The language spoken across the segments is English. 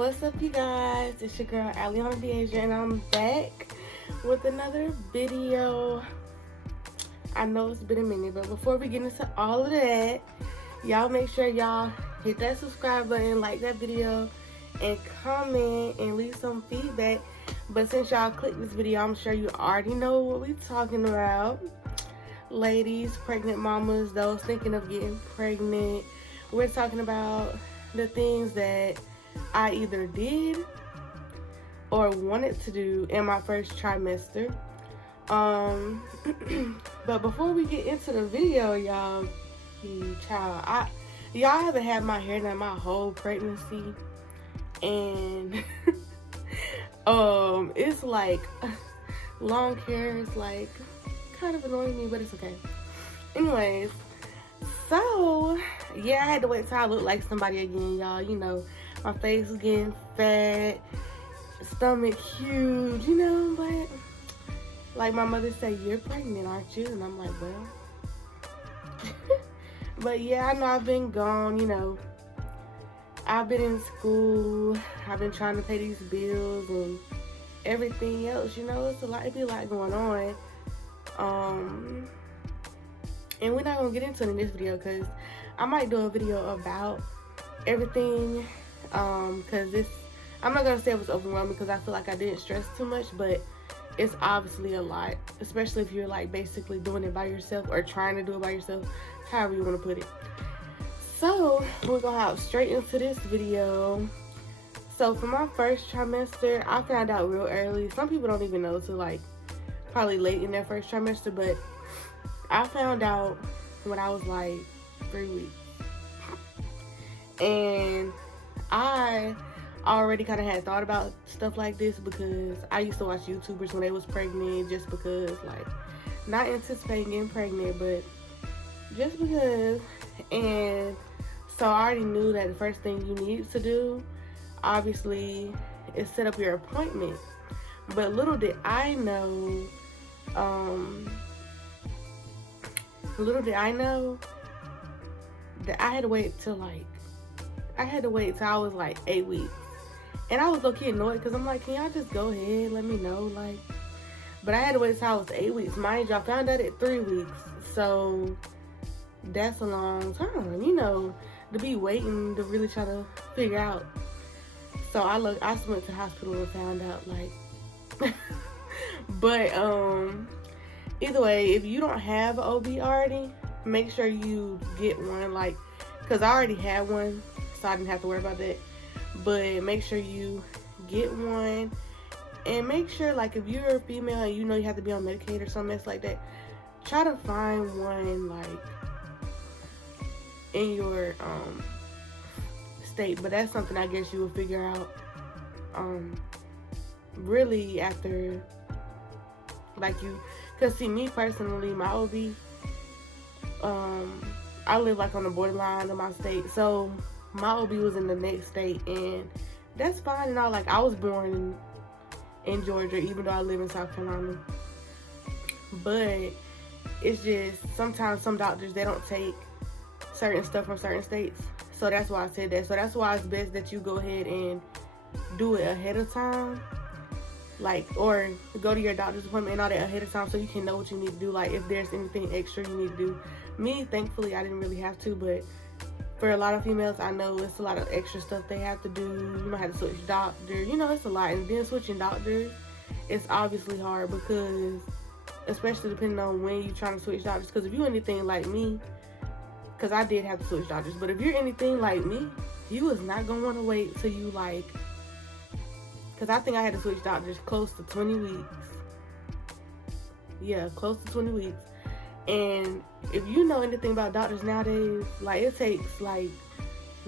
What's up, you guys? It's your girl Aliana Deasia, and I'm back with another video. I know it's been a minute, but before we get into all of that, y'all make sure y'all hit that subscribe button, like that video, and comment and leave some feedback. But since y'all clicked this video, I'm sure you already know what we're talking about. Ladies, pregnant mamas, those thinking of getting pregnant. We're talking about the things that I either did or wanted to do in my first trimester. But before we get into the video, y'all haven't had my hair done my whole pregnancy, and it's like long hair is like kind of annoying me, but it's okay. Anyways, so yeah, I had to wait till I look like somebody again, y'all. You know, my face was getting fat, stomach huge, you know, but like my mother said, you're pregnant, aren't you? And I'm like, well. But yeah, I know I've been gone, you know. I've been in school, I've been trying to pay these bills and everything else, you know. It'd be a lot going on. And we're not gonna get into it in this video because I might do a video about everything. Because I'm not gonna say it was overwhelming because I feel like I didn't stress too much, but it's obviously a lot, especially if you're like basically doing it by yourself or trying to do it by yourself, however you want to put it. So we're gonna hop straight into this video. So for my first trimester, I found out real early. Some people don't even know till like probably late in their first trimester, but I found out when I was like 3 weeks. And I already kind of had thought about stuff like this because I used to watch YouTubers when they was pregnant, just because, like, not anticipating getting pregnant, but just because. And so I already knew that the first thing you need to do, obviously, is set up your appointment. But little did I know, that I had to wait till I was like 8 weeks. And I was low-key annoyed because I'm like, can y'all just go ahead, let me know, like. But I had to wait till I was 8 weeks. Mind you, I found out at 3 weeks. So that's a long time, you know, to be waiting to really try to figure out. So I just went to the hospital and found out, like. But either way, if you don't have an OB already, make sure you get one, like, because I already had one, so I didn't have to worry about that. But make sure you get one, and make sure, like, if you're a female and you know you have to be on Medicaid or something else like that, try to find one, like, in your state. But that's something I guess you will figure out really after, like, you, because see, me personally, my OB, I live like on the borderline of my state, so my OB was in the next state, and that's fine and all. Like, I was born in Georgia, even though I live in South Carolina. But it's just sometimes some doctors, they don't take certain stuff from certain states, so that's why I said that. So that's why it's best that you go ahead and do it ahead of time, like, or go to your doctor's appointment and all that ahead of time so you can know what you need to do, like if there's anything extra you need to do. Me, thankfully, I didn't really have to, but for a lot of females, I know it's a lot of extra stuff they have to do. You might have to switch doctors, you know, it's a lot. And then switching doctors, it's obviously hard because, especially depending on when you're trying to switch doctors, because if you're anything like me, because I did have to switch doctors, but if you're anything like me, you is not going to want to wait till you, like, because I think I had to switch doctors close to 20 weeks. Yeah, close to 20 weeks. And if you know anything about doctors nowadays, like, it takes like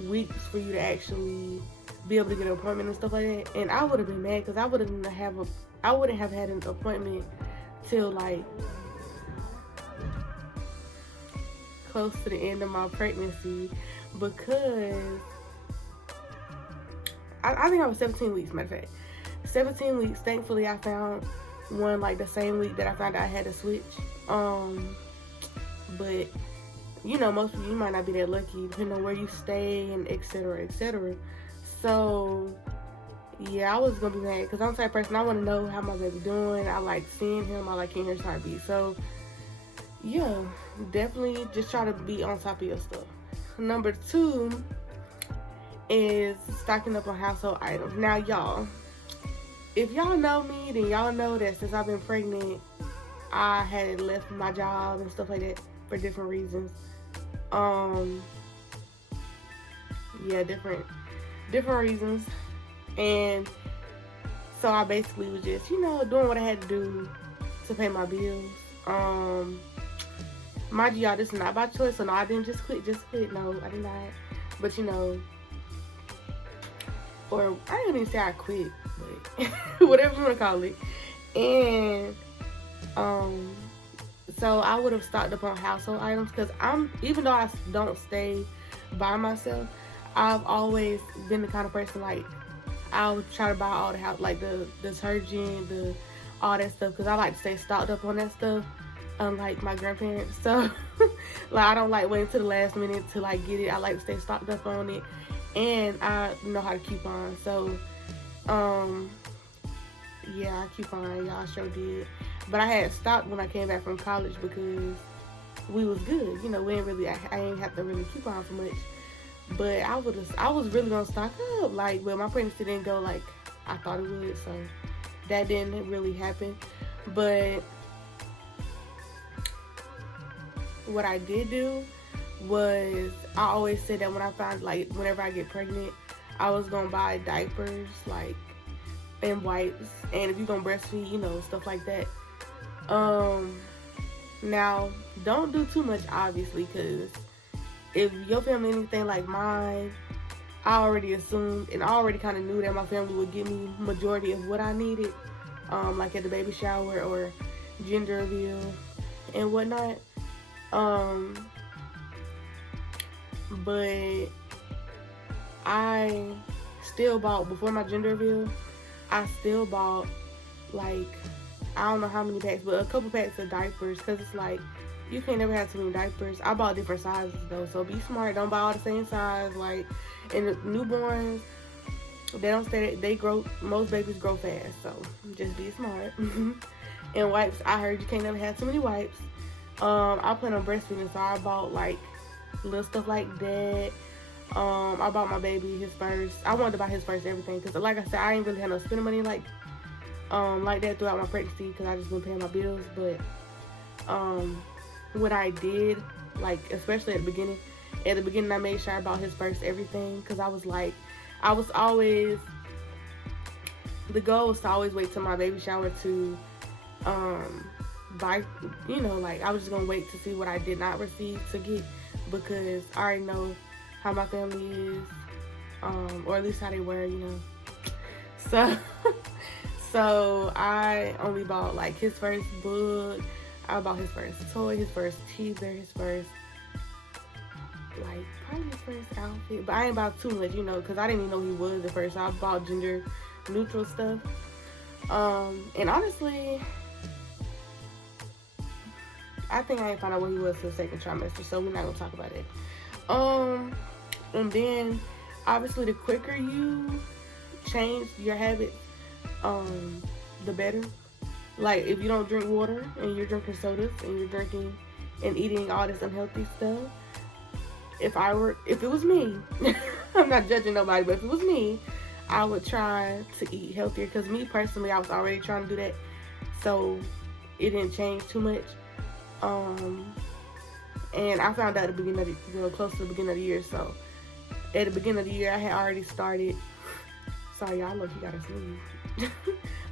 weeks for you to actually be able to get an appointment and stuff like that. And I would have been mad because I wouldn't have had an appointment till like close to the end of my pregnancy, because I think I was 17 weeks, matter of fact. 17 weeks, thankfully I found one like the same week that I found out I had to switch. But you know, most of you might not be that lucky depending on where you stay and etc. etc. So yeah, I was gonna be mad because I'm the type of person I want to know how my baby doing. I like seeing him. I like hearing his heartbeat. So yeah, definitely just try to be on top of your stuff. Number two is stocking up on household items. Now, y'all, if y'all know me, then y'all know that since I've been pregnant, I had left my job and stuff like that for different reasons. Um, yeah, different reasons, and so I basically was just, doing what I had to do to pay my bills. Mind you, y'all, this is not by choice, so no, I didn't just quit. No, I did not. But or I didn't even say I quit, but whatever you want to call it. And so I would have stocked up on household items because even though I don't stay by myself, I've always been the kind of person like I'll try to buy all the house, like the detergent, all that stuff, because I like to stay stocked up on that stuff. Unlike my grandparents, so like I don't like waiting to the last minute to like get it. I like to stay stocked up on it, and I know how to coupon. So, yeah, I coupon. Y'all sure did. But I had stopped when I came back from college because we was good. We didn't really. I ain't have to really coupon for much. But I was really gonna stock up. Like, but my pregnancy didn't go like I thought it would, so that didn't really happen. But what I did do was I always said that when I found, like, whenever I get pregnant, I was gonna buy diapers, like, and wipes, and if you're gonna breastfeed, stuff like that. Now, don't do too much, obviously, because if your family anything like mine, I already assumed and I already kind of knew that my family would give me majority of what I needed, like at the baby shower or gender reveal and whatnot. But I still bought, before my gender reveal, I still bought, like, I don't know how many packs, but a couple packs of diapers, because it's like, you can't never have too many diapers. I bought different sizes, though, so be smart. Don't buy all the same size, like, and the newborns, they don't stay, they grow, most babies grow fast, so just be smart. And wipes, I heard you can't never have too many wipes. I plan on breastfeeding, so I bought like little stuff like that. I bought my baby his first. I wanted to buy his first everything because, like I said, I ain't really had no spending money like that throughout my pregnancy because I just been paying my bills. But what I did, like especially at the beginning, I made sure I bought his first everything because I was like, the goal was to always wait till my baby shower to buy, like I was just gonna wait to see what I did not receive to get, because I already know how my family is, or at least how they were, so I only bought like his first book, I bought his first toy, his first teaser, his first, like, probably his first outfit, but I ain't bought too much, because I didn't even know who he was at first, so I bought gender neutral stuff, and honestly, I think I ain't found out what he was for the second trimester, so we're not gonna talk about it. And then obviously the quicker you change your habits, the better. Like if you don't drink water and you're drinking sodas and you're drinking and eating all this unhealthy stuff, if it was me, I'm not judging nobody, but if it was me, I would try to eat healthier, because me personally, I was already trying to do that, so it didn't change too much. And I found out at the beginning of close to the beginning of the year. So at the beginning of the year, I had already started. Sorry, y'all, look, you gotta sneeze.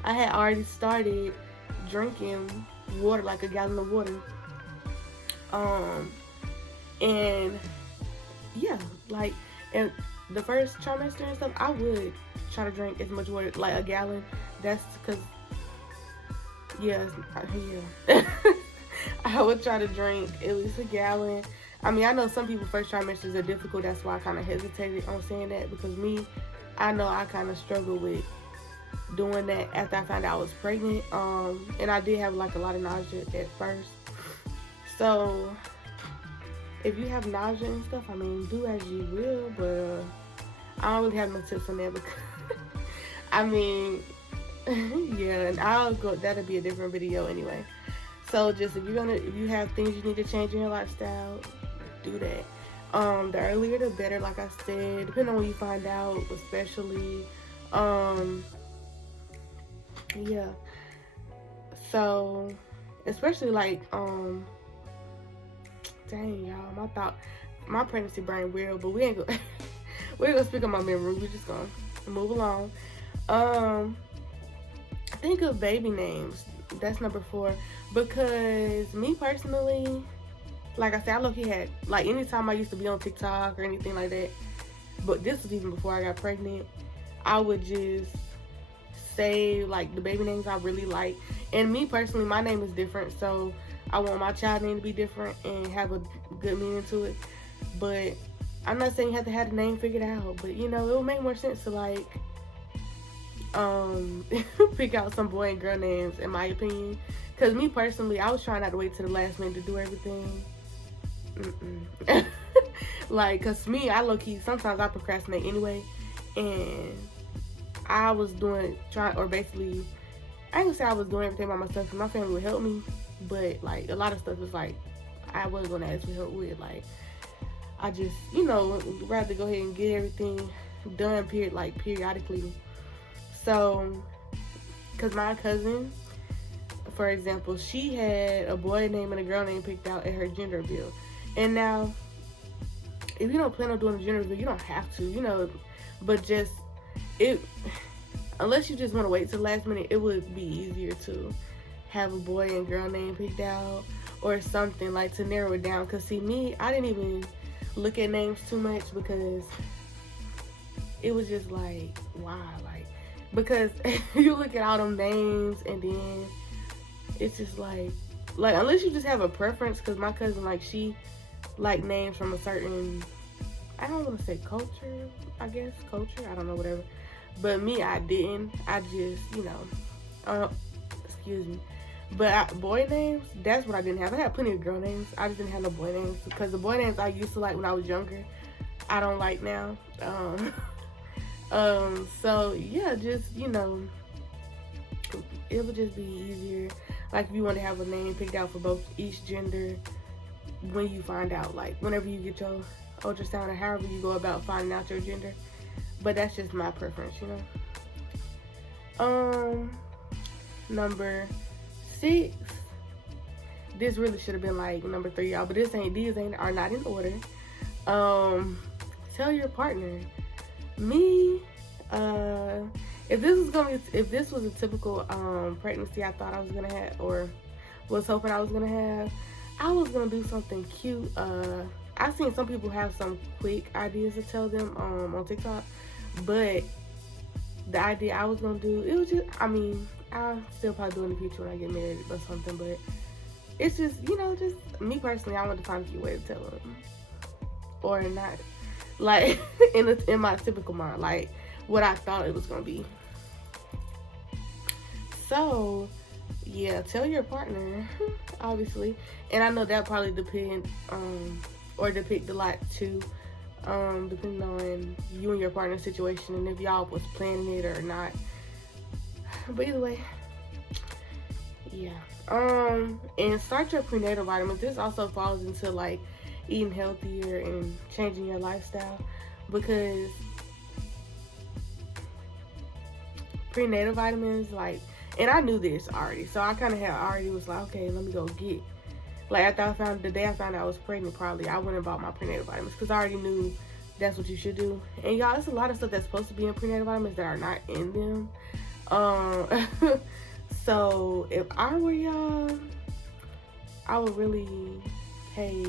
I had already started drinking water, like a gallon of water. And yeah, like, and the first trimester and stuff, I would try to drink as much water, like a gallon. That's because, yeah. I would try to drink at least a gallon. I mean, I know some people first trimesters are difficult. That's why I kind of hesitated on saying that, because me, I know I kind of struggled with doing that after I found out I was pregnant. And I did have like a lot of nausea at first. So if you have nausea and stuff, I mean, do as you will. But I don't really have no tips on that, because I mean, yeah, and that'll be a different video anyway. So just if you have things you need to change in your lifestyle, do that. The earlier the better, like I said, depending on when you find out, especially. Yeah. So, especially like, dang y'all, my pregnancy brain weird, but we ain't gonna we're gonna speak on my memory. We're just gonna move along. Think of baby names. That's number 4. Because me personally, like I said, I low-key had, like, anytime I used to be on TikTok or anything like that, but this was even before I got pregnant, I would just say, like, the baby names I really like. And me personally, my name is different, so I want my child name to be different and have a good meaning to it. But I'm not saying you have to have the name figured out, but, you know, it would make more sense to, like, pick out some boy and girl names, in my opinion. Because me personally, I was trying not to wait to the last minute to do everything. Like, because me, I low-key, sometimes I procrastinate anyway. And I was basically, I ain't gonna say I was doing everything by myself because my family would help me. But, like, a lot of stuff was like, I wasn't gonna ask for help with. Like, I just, you know, rather go ahead and get everything done, periodically. So, because my cousin, for example, she had a boy name and a girl name picked out at her gender reveal. And now, if you don't plan on doing a gender reveal, you don't have to, you know, but just, unless you just want to wait till the last minute, it would be easier to have a boy and girl name picked out or something, like, to narrow it down. Because, see, me, I didn't even look at names too much because it was just like, why? Like, because you look at all them names and then it's just like unless you just have a preference, because my cousin, like, she like names from a certain, I don't want to say culture, I don't know, whatever. But me, I didn't. I just, you know, excuse me. But boy names, that's what I didn't have. I had plenty of girl names. I just didn't have no boy names, because the boy names I used to like when I was younger, I don't like now. So yeah, just, you know, it would just be easier, like, if you want to have a name picked out for each gender when you find out, like, whenever you get your ultrasound or however you go about finding out your gender. But that's just my preference, you know. Number 6, this really should have been like number 3, y'all, but these are not in order. Tell your partner. Me, if this was a typical pregnancy I thought I was gonna have, or was hoping I was gonna have, I was gonna do something cute. I've seen some people have some quick ideas to tell them on TikTok, but the idea I was gonna do, it was just, I mean, I'll still probably do it in the future when I get married or something, but it's just, you know, just me personally, I want to find a cute way to tell them, or not, like, in my typical mind, like what I thought it was gonna be. So yeah, tell your partner, obviously, and I know that probably depict a lot too, depending on you and your partner's situation and if y'all was planning it or not. But either way, yeah. And start your prenatal vitamins. This also falls into, like, eating healthier and changing your lifestyle, because prenatal vitamins, like, and I knew this already, so I kind of was like, okay, let me go get, like, the day I found out I was pregnant, probably I went and bought my prenatal vitamins, because I already knew that's what you should do. And y'all, there's a lot of stuff that's supposed to be in prenatal vitamins that are not in them. So if I were y'all, I would really pay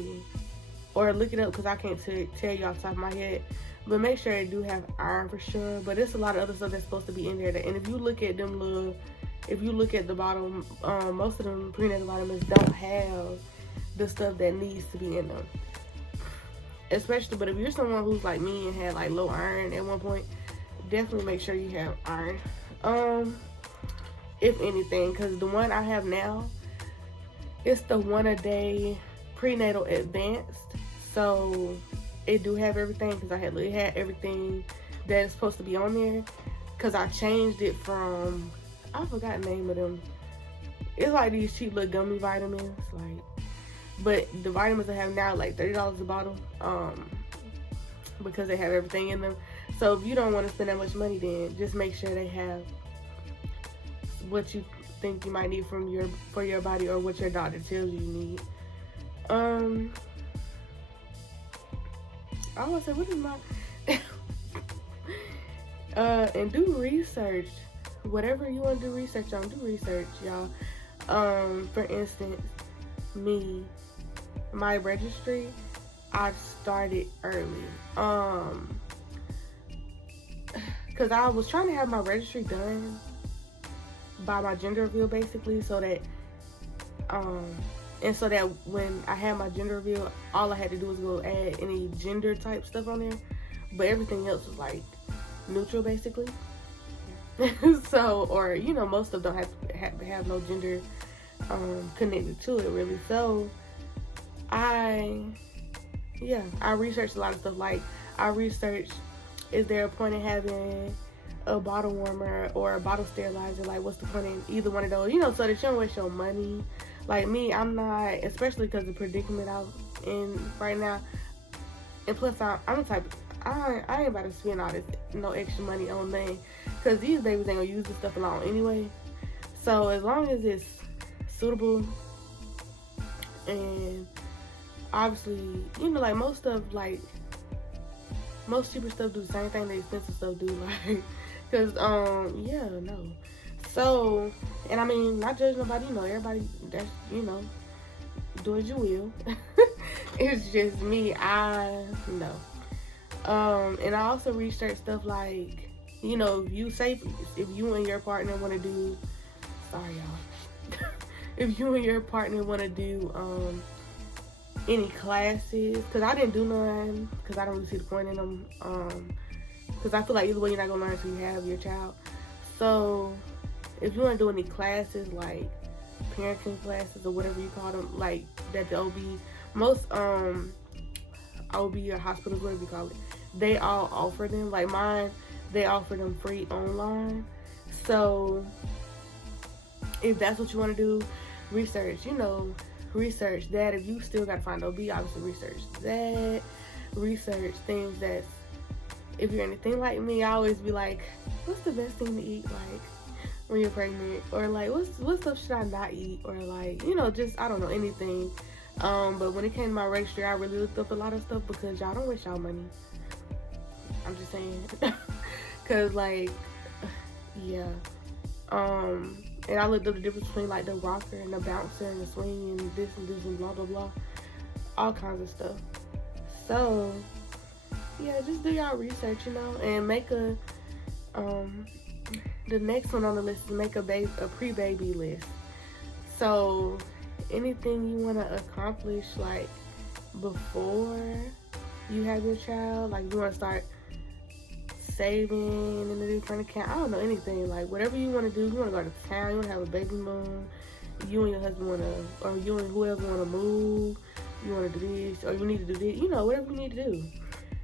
or look it up, because I can't tell you off the top of my head, but make sure they do have iron for sure. But there's a lot of other stuff that's supposed to be in there and if you look at the bottom, most of them prenatal vitamins don't have the stuff that needs to be in them, especially. But if you're someone who's like me and had, like, low iron at one point, definitely make sure you have iron, if anything, because the one I have now, it's the 1-a-day prenatal advanced, so it do have everything, because it had everything that's supposed to be on there, because I changed it from, I forgot the name of them. It's like these cheap little gummy vitamins, like, but the vitamins I have now like $30 a bottle, because they have everything in them. So if you don't want to spend that much money, then just make sure they have what you think you might need for your body, or what your doctor tells you need. I would say, what is my and do research. Whatever you want to do research on, do research, y'all. For instance, my registry, I started early. Cause I was trying to have my registry done by my gender reveal, basically, so that and so that when I had my gender reveal, all I had to do was go add any gender type stuff on there, but everything else was like neutral, basically. So, or you know, most of them don't have no gender connected to it, really. So I researched a lot of stuff. Like, I researched, is there a point in having a bottle warmer or a bottle sterilizer? Like, what's the point in either one of those? You know, so that you don't waste your money. Like me, I'm not, especially because the predicament I'm in right now. And plus, I'm the type, I ain't about to spend all this no extra money on things, because these babies ain't gonna use this stuff alone anyway. So as long as it's suitable, and obviously, you know, like most cheaper stuff do the same thing the expensive stuff do, like, because yeah, no. So, and I mean, not judge nobody, you know, everybody, that's, you know, do as you will. It's just me, I know. And I also research stuff like, you know, if you and your partner want to do, sorry y'all, if you and your partner want to do any classes, because I didn't do none, because I don't really see the point in them, because I feel like either way you're not gonna learn until you have your child. So if you want to do any classes, like parenting classes or whatever you call them, like that the most OB or hospitals, whatever you call it, they all offer them. Like mine, they offer them free online. So if that's what you want to do, research that. If you still got to find OB, obviously research that. Research things that's, if you're anything like me, I always be like, what's the best thing to eat, like, when you're pregnant? Or like, what stuff should I not eat? Or like, you know, just, I don't know, anything. But when it came to my registry, I really looked up a lot of stuff, because y'all don't waste y'all money. I'm just saying. Because like, yeah. And I looked up the difference between like the rocker and the bouncer and the swing and this and blah blah blah, all kinds of stuff. So yeah, just do y'all research, you know, and make a the next one on the list is make a pre-baby list. So anything you want to accomplish, like, before you have your child, like you want to start saving in a different account, I don't know, anything, like whatever you want to do. You want to go to town, you want to have a baby moon, you and your husband want to, or you and whoever want to move, you want to do this, or you need to do this, you know, whatever you need to do,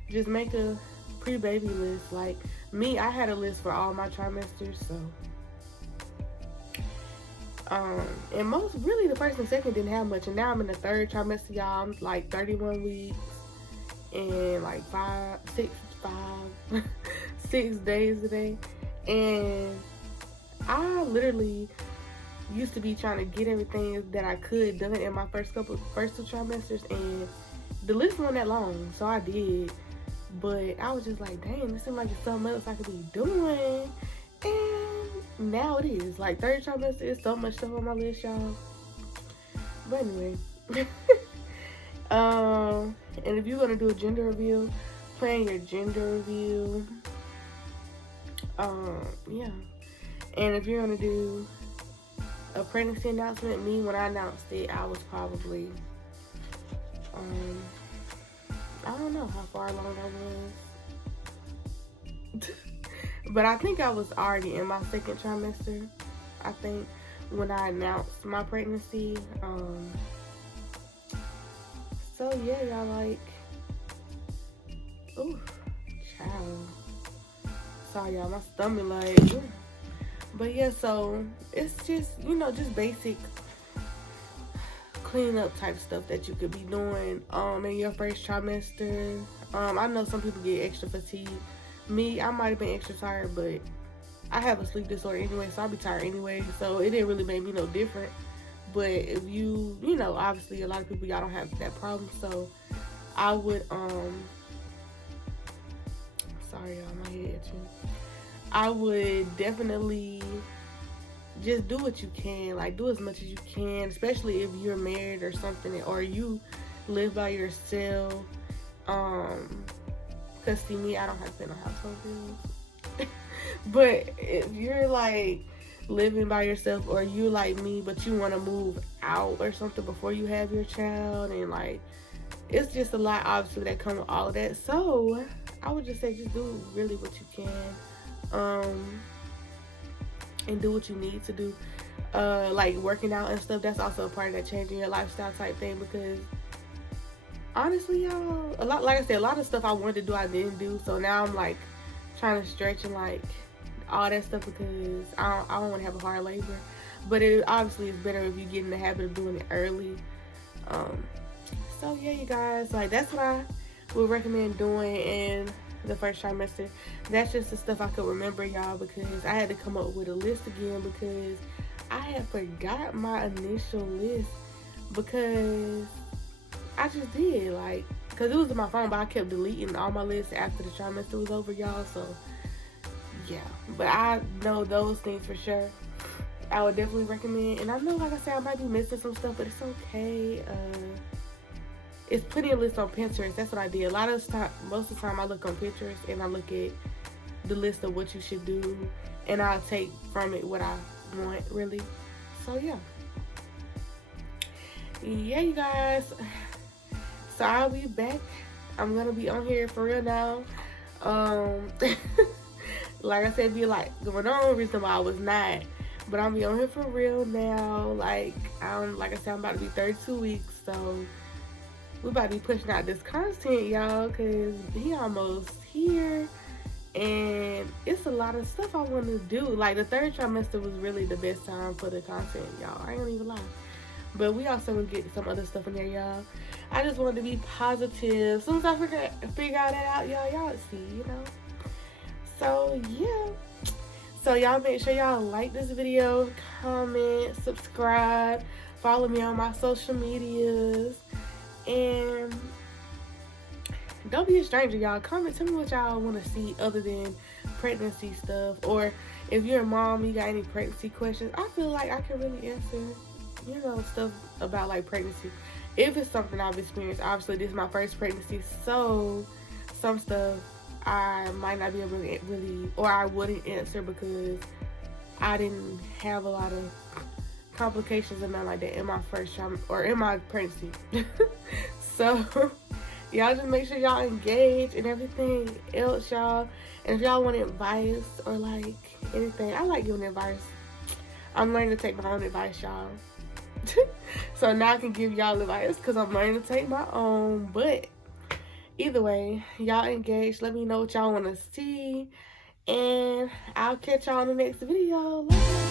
just make a pre-baby list. Like me, I had a list for all my trimesters, so and most, really, the first and second didn't have much, and now I'm in the third trimester, y'all. I'm like 31 weeks and like 6 days today, and I literally used to be trying to get everything that I could done in my first two trimesters, and the list wasn't that long, so I did. But I was just like, dang, this seems like it's something else I could be doing. And now it is. Like, third trimester is so much stuff on my list, y'all. But anyway. And if you're going to do a gender reveal, plan your gender reveal. Yeah. And if you're going to do a pregnancy announcement, when I announced it, I was probably, I don't know how far along I was. But I think I was already in my second trimester, I think, when I announced my pregnancy. So yeah, y'all, like, ooh, child. sorry y'all, my stomach like, ooh. But yeah, so it's just, you know, just basic cleanup type stuff that you could be doing in your first trimester. I know some people get extra fatigued. Me, I might have been extra tired, but I have a sleep disorder anyway, so I'll be tired anyway, so it didn't really make me no different. But if you know, obviously a lot of people, y'all don't have that problem, so I would sorry y'all, my head itching. I would definitely just do what you can, like do as much as you can, especially if you're married or something, or you live by yourself. Cause see me, I don't have to pay no household bills. But if you're like living by yourself, or you like me but you want to move out or something before you have your child, and like it's just a lot obviously that comes with all of that, so I would just say just do really what you can, and do what you need to do. Like working out and stuff, that's also a part of that changing your lifestyle type thing, because honestly y'all, a lot, like I said, a lot of stuff I wanted to do I didn't do, so now I'm like trying to stretch and like all that stuff, because I don't want to have a hard labor. But it obviously is better if you get in the habit of doing it early. So yeah, you guys, like that's what I would recommend doing in the first trimester. That's just the stuff I could remember, y'all, because I had to come up with a list again, because I had forgot my initial list, because I just did, like, because it was in my phone, but I kept deleting all my lists after the trimester was over, y'all. So yeah, but I know those things for sure I would definitely recommend. And I know, like I said, I might be missing some stuff, but it's okay. It's plenty of lists on Pinterest. That's what I did. Most of the time I look on Pinterest and I look at the list of what you should do, and I'll take from it what I want, really. So yeah, you guys, so I'll be back. I'm gonna be on here for real now. Like I said, be like going on, reason why I was not, but I'm be on here for real now. Like I said, I'm about to be 32 weeks, so we about to be pushing out this content, y'all, because he almost here, and it's a lot of stuff I want to do. Like the third trimester was really the best time for the content, y'all. I ain't gonna even lie. But we also gonna get some other stuff in there, y'all. I just wanted to be positive. As soon as I figure all that out, y'all see, you know. So yeah. So y'all make sure y'all like this video, comment, subscribe, follow me on my social medias, and don't be a stranger, y'all. Comment, tell me what y'all want to see other than pregnancy stuff, or if you're a mom, you got any pregnancy questions. I feel like I can really answer, you know, stuff about like pregnancy. If it's something I've experienced, obviously this is my first pregnancy, so some stuff I might not be able to really, or I wouldn't answer, because I didn't have a lot of complications and nothing like that in my first time or in my pregnancy. So y'all just make sure y'all engage and everything else, y'all. And if y'all want advice or like anything, I like giving advice. I'm learning to take my own advice, y'all. So now I can give y'all advice, because I'm learning to take my own. But either way, y'all engage. Let me know what y'all want to see, and I'll catch y'all in the next video. Love you.